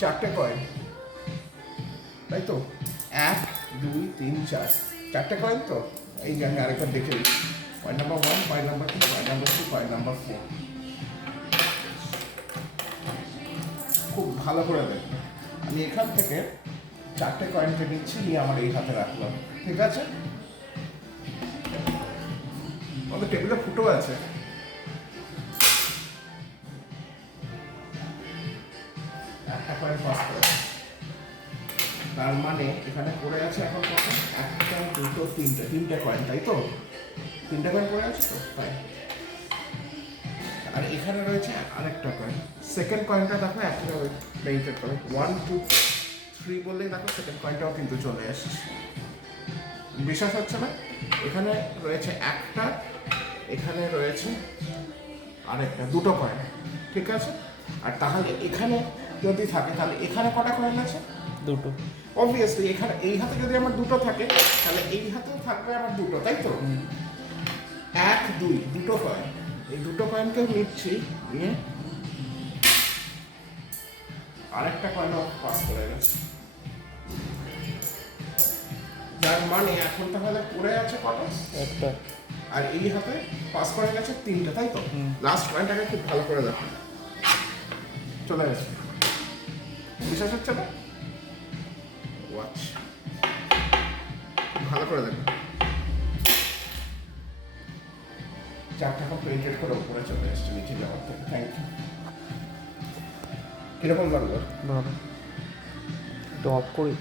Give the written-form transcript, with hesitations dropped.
চারটে কয়েন, তাই তো? 1 2 3 4, চারটে কয়েন তো। এই যে আমি আরেকবার দেখে দিই, point number 1, point number 2, point number 3, point number 4। খুব ভালো করে দেখবেন। আমি এখান থেকে চারটে কয়েনকে নিচ্ছি, নিয়ে আমার এই হাতে রাখলাম, ঠিক আছে? আমাদের টেবিলে ফুটো আছে, একটা কয়েন পাস করে, তার মানে এখানে পড়ে আছে এখন কত? একটা, দুটো, তিনটে কয়েন, তাই তো? তিনটে কয়েন পড়ে আছে তো, তাই। আর এখানে রয়েছে আরেকটা কয়েন। সেকেন্ড কয়েনটা দেখো একইভাবে মেইনটেন করে 1 2 3 বললেই দেখো সেকেন্ড কয়েনটাও কিন্তু চলে এসেছে। বিশ্বাস হচ্ছে না? এখানে রয়েছে একটা, এখানে রয়েছে আরেকটা, দুটো কয়েন, ঠিক আছে? আর তাহলে এখানে যদি থাকে তাহলে এখানে কটা কয়েন আছে? দুটো। অবভিয়াসলি এখানে এই হাতে যদি আমার দুটো থাকে তাহলে এই হাতেও থাকবে আমার দুটো, তাই তো? 1 2, দুটো কয়েন, এই দুটো কয়েনকেও নিচ্ছি, নিয়ে আরেকটা কয়েনও পাস করে গেছে। যার মানে এখন তাহলে পড়ে আছে কত? একটা। আর এই হাতে পাস করে গেছে তিনটে, তাই তো? লাস্ট কয়েনটাকে খুব ভালো করে দেখো, চলে গেছে। বিশ্বাস হচ্ছে না? ওয়াচ, ভালো করে দেখো, চারটা কমপ্লিটেড করে উপরে চলে এসছে নিচে যাওয়ার থেকে। Thank you. কিরকম লাগলো? ভালো। একটু অফ করি।